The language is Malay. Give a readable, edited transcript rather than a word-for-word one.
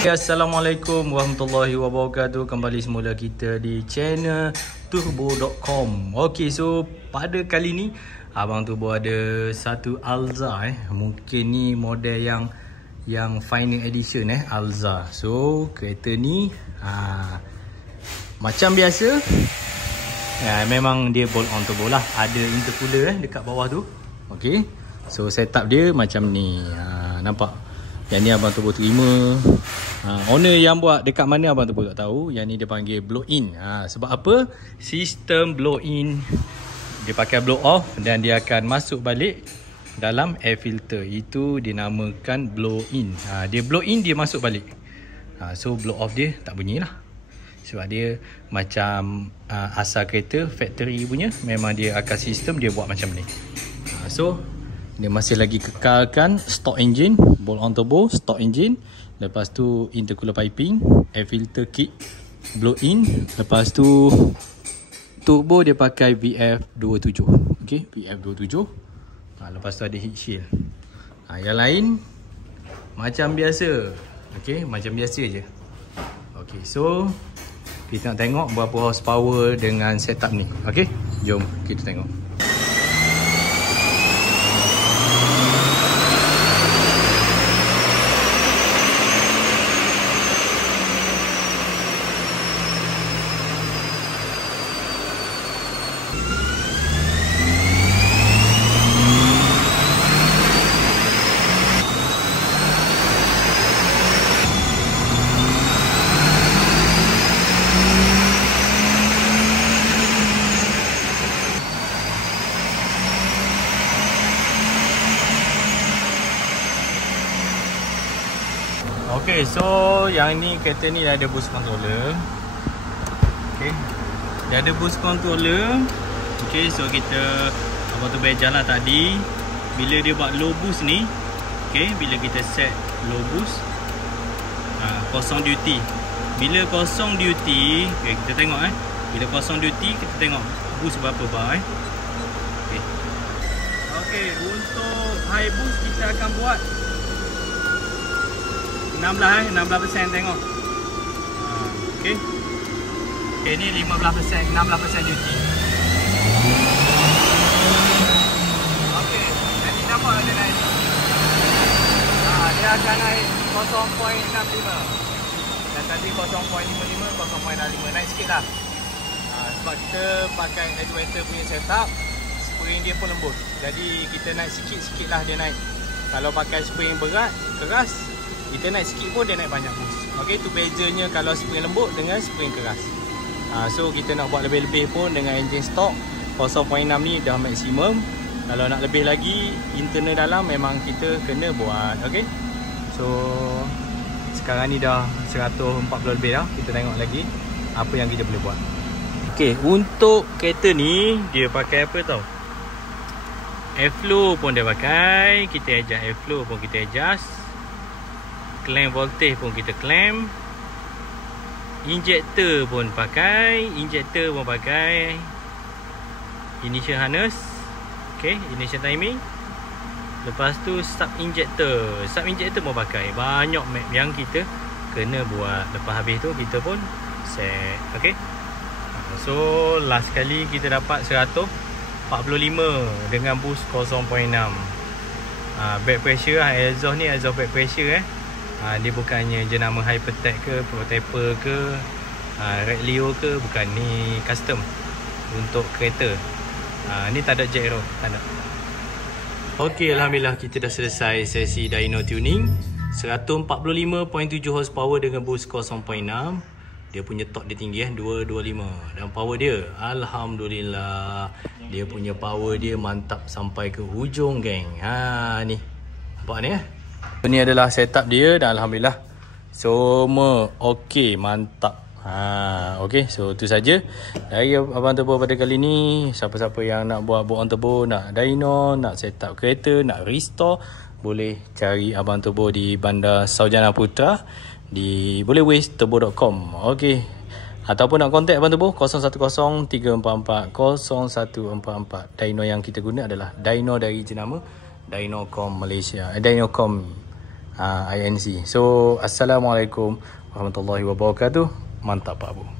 Assalamualaikum warahmatullahi wabarakatuh. Kembali semula kita di channel turbo.com. Okey, so pada kali ni Abang Turbo ada satu Alza Mungkin ni model yang final edition Alza. So kereta ni macam biasa, memang dia bolt on turbo lah. Ada intercooler dekat bawah tu. Okey, so setup dia macam ni. Nampak? Yang ni Abang Turbo terima. Owner yang buat dekat mana Abang Turbo tak tahu. Yang ni dia panggil blow in. Sebab apa? Sistem blow in dia pakai blow off dan dia akan masuk balik dalam air filter. Itu dinamakan blow in. Dia blow in, dia masuk balik. So blow off dia tak bunyi lah. Sebab dia macam asal kereta factory punya, memang dia akan sistem dia buat macam ni. So dia masih lagi kekalkan stock engine, bolt on turbo, stock engine. Lepas tu intercooler piping, air filter kit, blow in. Lepas tu turbo dia pakai VF27. Okey, VF27. Lepas tu ada heat shield. Yang lain macam biasa. Okey, macam biasa je. Okey, so kita nak tengok berapa horsepower dengan setup ni. Okey, jom kita tengok. Okay, so yang ni kereta ni dah ada boost controller. Okay, dia ada boost controller. Okay, so kita Abang Turbo adjust lah tadi. Bila dia buat low boost ni, okay, bila kita set low boost, kosong duty. Bila kosong duty, okay, kita tengok bila kosong duty, kita tengok boost berapa bar Okay. Okay, untuk high boost kita akan buat 16% tengok. Okey. Okey, ni 15%, 16% duty. Okey, nanti nampak ada naik. Dia akan naik 0.65. Dan tadi 0.55, 0.65, naik sikit lah. Sebab kita pakai actuator punya setup, spring dia pun lembut. Jadi kita naik sikit-sikit lah dia naik. Kalau pakai spring berat, keras, kita naik sikit pun dia naik banyak boost. Okey, tu bezanya kalau spring lembut dengan spring keras. So kita nak buat lebih-lebih pun dengan engine stock 0.6 ni dah maksimum. Kalau nak lebih lagi internal dalam memang kita kena buat. Okey. So sekarang ni dah 140 lebih dah. Kita tengok lagi apa yang kita boleh buat. Okey, untuk kereta ni dia pakai apa tau? Airflow pun dia pakai. Kita adjust airflow pun kita adjust. Clamp voltage pun kita clamp. Injector pun pakai. Initial harness. Okay, initial timing. Lepas tu sub injector pun pakai. Banyak map yang kita kena buat. Lepas habis tu kita pun set. Okay, so last kali kita dapat 145 dengan boost 0.6. Back pressure exhaust ni exhaust back pressure dia bukannya jenama Hypertech ke, Protaper ke, Red Leo ke, bukan. Ni custom untuk kereta. Ni tak ada jack roll, tak ada. Okey, alhamdulillah kita dah selesai sesi dyno tuning. 145.7 horsepower dengan boost 0.6. Dia punya torque dia tinggi 225. Dan power dia, alhamdulillah, dia punya power dia mantap sampai ke hujung, geng. Ni nampak ni Ini adalah setup dia dan alhamdulillah semua okey, mantap. Okey, so tu saja dari Abang Turbo pada kali ni. Siapa-siapa yang nak buat bolt on turbo, nak dyno, nak setup kereta, nak restore, boleh cari Abang Turbo di Bandar Saujana Putra, boleh waste turbo.com. Okey, ataupun nak contact Abang Turbo 0103440144. Dyno yang kita guna adalah dyno dari jenama Dynocom Malaysia, Dynocom INC. So assalamualaikum warahmatullahi wabarakatuh. Mantap Pak Abu.